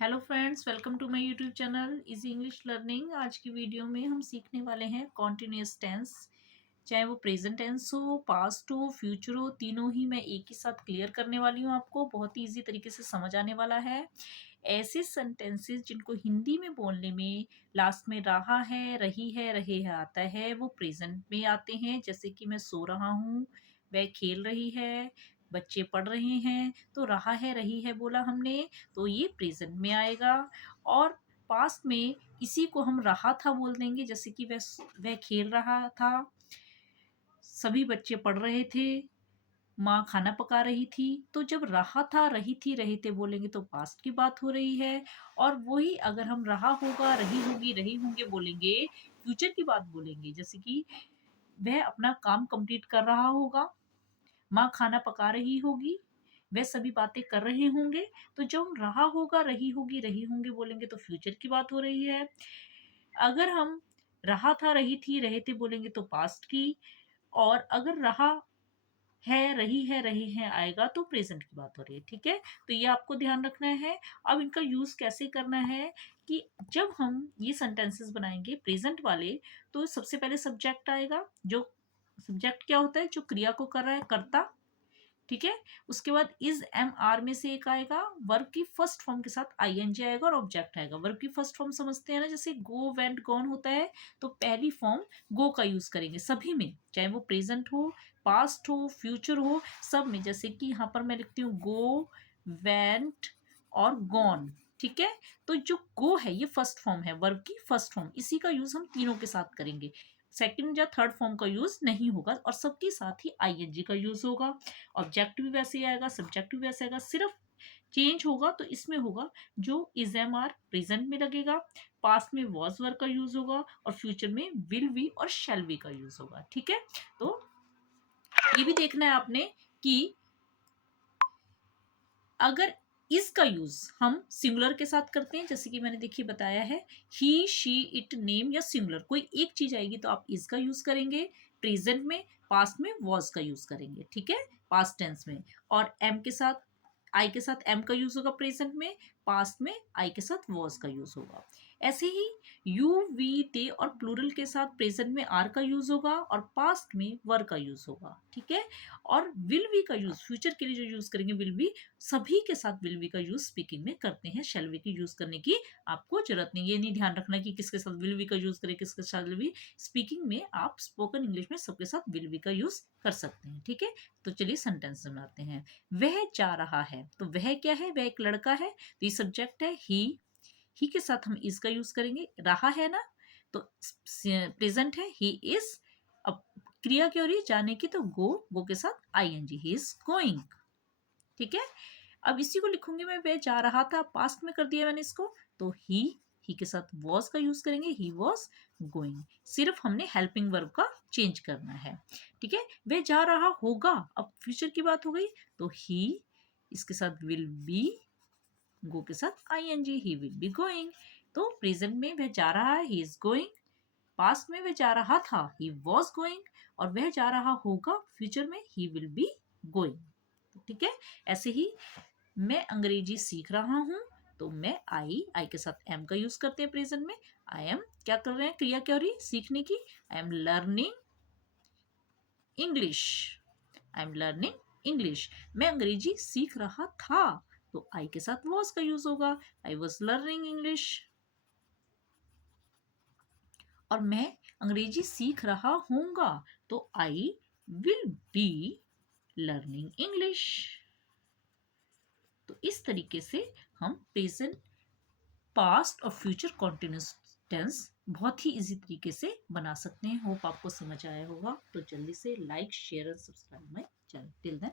Hello friends, welcome to my YouTube channel easy English learning. आज की video में हम सीखने वाले हैं कॉन्टिन्यूअस टेंस। चाहे वो प्रेजेंट टेंस हो, पास्ट हो, फ्यूचर हो, तीनों ही मैं एक ही साथ क्लियर करने वाली हूँ। आपको बहुत ही इजी तरीके से समझ आने वाला है। ऐसे सेंटेंसेस जिनको हिंदी में बोलने में लास्ट में रहा है, रही है, रहे है आता है, वो प्रेजेंट में आते हैं। जैसे कि मैं सो रहा हूँ, वह खेल रही है, बच्चे पढ़ रहे हैं। तो रहा है, रही है बोला हमने, तो ये प्रेजेंट में आएगा। और पास्ट में इसी को हम रहा था बोल देंगे। जैसे कि वह खेल रहा था, सभी बच्चे पढ़ रहे थे, माँ खाना पका रही थी। तो जब रहा था, रही थी, रहे थे बोलेंगे तो पास्ट की बात हो रही है। और वही अगर हम रहा होगा, रही होगी, रहे होंगे बोलेंगे, फ्यूचर की बात बोलेंगे। जैसे कि वह अपना काम कंप्लीट कर रहा होगा, माँ खाना पका रही होगी, वह सभी बातें कर रहे होंगे। तो जब हम रहा होगा, रही होगी, रही होंगे बोलेंगे तो फ्यूचर की बात हो रही है। अगर हम रहा था, रही थी, रहे थे बोलेंगे तो पास्ट की। और अगर रहा है, रही है, रहे हैं आएगा तो प्रेजेंट की बात हो रही है। ठीक है, तो ये आपको ध्यान रखना है। अब इनका यूज कैसे करना है कि जब हम ये सेंटेंसेस बनाएंगे प्रेजेंट वाले, तो सबसे पहले सब्जेक्ट आएगा। जो सब्जेक्ट क्या होता है? जो क्रिया को कर रहा है, कर्ता। ठीक है, उसके बाद इज एम आर में से एक आएगा, वर्ब की फर्स्ट फॉर्म के साथ आईएनजी आएगा और ऑब्जेक्ट आएगा। वर्ब की फर्स्ट फॉर्म समझते हैं ना, जैसे गो, वेंट, गॉन होता है, तो पहली फॉर्म गो का यूज करेंगे सभी में, चाहे वो प्रेजेंट हो, पास्ट हो, फ्यूचर हो, सब में। जैसे कि यहाँ पर मैं लिखती हूँ गो, वेंट और गॉन। ठीक है, तो जो गो है ये फर्स्ट फॉर्म है, वर्ब की फर्स्ट फॉर्म, इसी का यूज हम तीनों के साथ करेंगे। सेकंड या थर्ड फॉर्म का यूज नहीं होगा और सबके साथ ही आईएनजी का यूज होगा। ऑब्जेक्ट भी वैसे ही आएगा, सब्जेक्ट भी वैसे आएगा, सिर्फ चेंज होगा तो इसमें होगा जो इज एम आर प्रेजेंट में लगेगा, पास्ट में वॉज वर्ब का यूज होगा और फ्यूचर में विल वी और शैल वी का यूज होगा। ठीक है, तो ये भी देखना है आपने कि अगर इसका यूज हम सिंगुलर के साथ करते हैं, जैसे कि मैंने देखिए बताया है, ही, शी, इट, नेम या सिंगुलर कोई एक चीज आएगी तो आप इसका यूज करेंगे प्रेजेंट में, पास्ट में वॉज का यूज करेंगे। ठीक है, पास्ट टेंस में। और एम के साथ, आई के साथ एम का यूज होगा प्रेजेंट में, पास्ट में आई के साथ वॉज का यूज होगा। ऐसे ही यू, वी, दे और प्लूरल के साथ प्रेजेंट में आर का यूज होगा और पास्ट में वर का यूज होगा। ठीक है, और विल वी का यूज फ्यूचर के लिए जो यूज करेंगे विल वी, सभी के साथ विल बी का यूज स्पीकिंग में करते हैं। शैल बी की यूज करने की आपको जरूरत नहीं। ये नहीं ध्यान रखना कि किसके साथ विल बी का यूज करें, किसके साथ विल बी। स्पीकिंग में आप स्पोकन इंग्लिश में सबके साथ विल बी का यूज कर सकते हैं। ठीक है, तो चलिए सेंटेंस बनाते हैं। वह जा रहा है, तो वह क्या है? वह एक लड़का है, तो ये सब्जेक्ट है ही के साथ हम इज का यूज करेंगे। रहा है ना, तो प्रेजेंट है, ही इज। अब क्रिया क्या हो रही है? जाने की, तो गो के साथ आईएनजी, ही इज गोइंग। ठीक है, अब इसी को लिखूंगी मैं, वह जा रहा था, पास्ट में कर दिया मैंने इसको, तो ही के साथ वॉज का यूज करेंगे, ही वॉज गोइंग। सिर्फ हमने हेल्पिंग वर्ब का चेंज करना है। ठीक है, वह जा रहा होगा, अब फ्यूचर की बात हो गई, तो ही, इसके साथ विल बी, गो के साथ ING, he will be going. तो प्रेजेंट में वह जा रहा है, ही इज गोइंग। पास्ट में वह जा रहा था, ही वॉज गोइंग। और वह जा रहा होगा फ्यूचर में, ही विल बी गोइंग। ठीक है, ऐसे ही मैं अंग्रेजी सीख रहा हूं, तो मैं आई के साथ एम का यूज करते हैं प्रेजेंट में। आई एम क्या कर रहे हैं? क्रिया क्या हो रही है? सीखने की। I am learning English, I am learning English. मैं अंग्रेजी सीख रहा था, तो आई के साथ वॉज का यूज होगा, आई वॉज लर्निंग इंग्लिश। और मैं अंग्रेजी सीख रहा हूंगा, तो I will be learning English. तो इस तरीके से हम प्रेजेंट, पास्ट और फ्यूचर कॉन्टिन्यूस टेंस बहुत ही इजी तरीके से बना सकते हैं। होप आपको समझ आया होगा। तो जल्दी से लाइक, शेयर और subscribe my channel. Till then